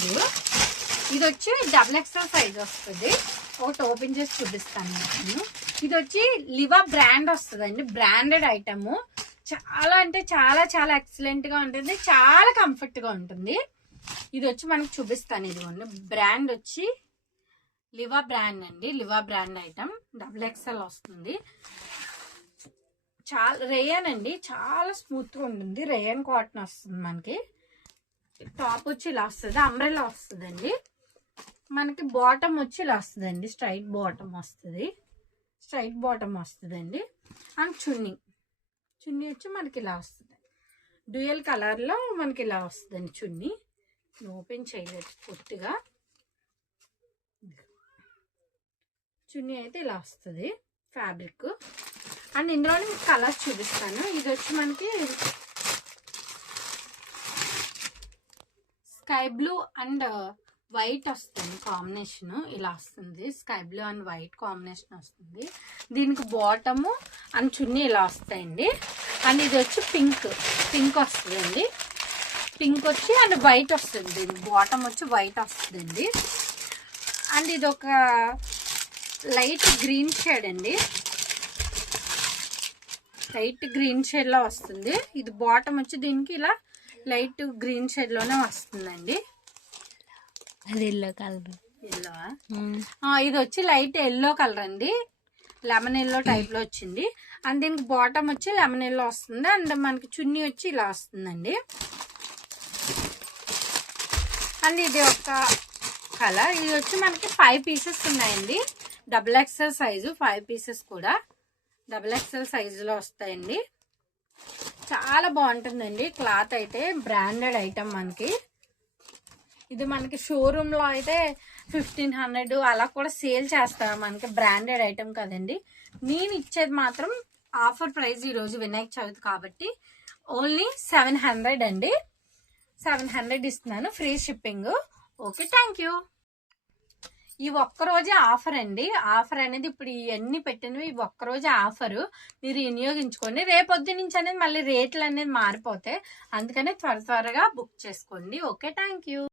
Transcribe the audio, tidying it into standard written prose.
Size. ఇది వచ్చి XXL size వస్తుంది. ఒకటి ఓపెన్ చేసి చూపిస్తాను నేను. ఇది వచ్చి లివా బ్రాండ్ వస్తుందండి, బ్రాండెడ్ ఐటమ్. చాలా అంటే చాలా చాలా ఎక్సలెంట్ గా ఉంటుంది, చాలా కంఫర్ట్ గా ఉంటుంది. ఇది వచ్చి మనకి చూపిస్తాను. ఇదిగోండి బ్రాండ్ వచ్చి లివా బ్రాండ్ అండి, లివా బ్రాండ్ ఐటమ్ XXL వస్తుంది. చాలా రేయన్ అండి, చాలా స్మూత్ గా ఉంటుంది. రేయన్ కాటన్ వస్తుంది మనకి. టాప్ వచ్చి ఇలా వస్తుంది, అంబ్రెల్లా వస్తుందండి. మనకి బాటమ్ వచ్చి ఇలా వస్తుందండి, స్ట్రైట్ బాటమ్ వస్తుంది, స్ట్రైట్ బాటమ్ వస్తుందండి. అండ్ చున్నీ వచ్చి మనకి ఇలా వస్తుంది, డ్యూయల్ కలర్ లో మనకి ఇలా వస్తుందండి చున్నీ. ఓపెన్ చేయలేదు పూర్తిగా. చున్నీ అయితే ఇలా వస్తుంది ఫ్యాబ్రిక్. అండ్ ఇందులోనే మీకు కలర్స్ చూపిస్తాను. ఇది వచ్చి మనకి స్కై బ్లూ అండ్ వైట్ వస్తుంది కాంబినేషన్, ఇలా వస్తుంది. Sky blue and white combination వస్తుంది. దీనికి బాటము అండ్ చున్నీ ఇలా వస్తాయండి. అండ్ ఇది వచ్చి పింక్ వస్తుందండి. పింక్ వచ్చి అండ్ వైట్ వస్తుంది. దీనికి బాటమ్ వచ్చి వైట్ వస్తుందండి. అండ్ ఇది ఒక లైట్ గ్రీన్ షేడ్ అండి, లైట్ గ్రీన్ షేడ్ లో వస్తుంది. ఇది బాటమ్ వచ్చి దీనికి ఇలా లైట్ గ్రీన్ షేడ్ లోనే వస్తుందండి. అది ఎల్లో కలర్. ఎల్లో ఇది వచ్చి లైట్ ఎల్లో కలర్ అండి, లెమన్ ఎల్లో టైప్ లో వచ్చింది. అండ్ దీనికి బాటమ్ వచ్చి లెమన్ ఎల్లో వస్తుంది. అండ్ మనకి చున్నీ వచ్చి ఇలా వస్తుందండి. అండ్ ఇది ఒక కలర్. ఇది వచ్చి మనకి 5 పీసెస్ ఉన్నాయండి, XXL సైజు. 5 పీసెస్ కూడా XXL సైజులో వస్తాయండి. చాలా బాగుంటుందండి క్లాత్ అయితే, బ్రాండెడ్ ఐటమ్ మనకి. ఇది మనకి షోరూమ్ లో అయితే 1500 అలా కూడా సేల్ చేస్తారు, మనకి బ్రాండెడ్ ఐటమ్ కదండి. నేను ఇచ్చేది మాత్రం ఆఫర్ ప్రైస్ ఈరోజు వినాయక చవితి కాబట్టి ఓన్లీ 700 అండి. 700 ఇస్తున్నాను, free shipping. Okay, thank you. ఈ ఒక్కరోజే ఆఫర్ అండి. ఆఫర్ అనేది ఇప్పుడు ఇవన్నీ పెట్టినవి ఈ ఒక్కరోజే ఆఫరు, మీరు వినియోగించుకోండి. రేపొద్దు నుంచి అనేది మళ్ళీ రేట్లు అనేది మారిపోతాయి, అందుకనే త్వరగా బుక్ చేసుకోండి. Okay, thank you.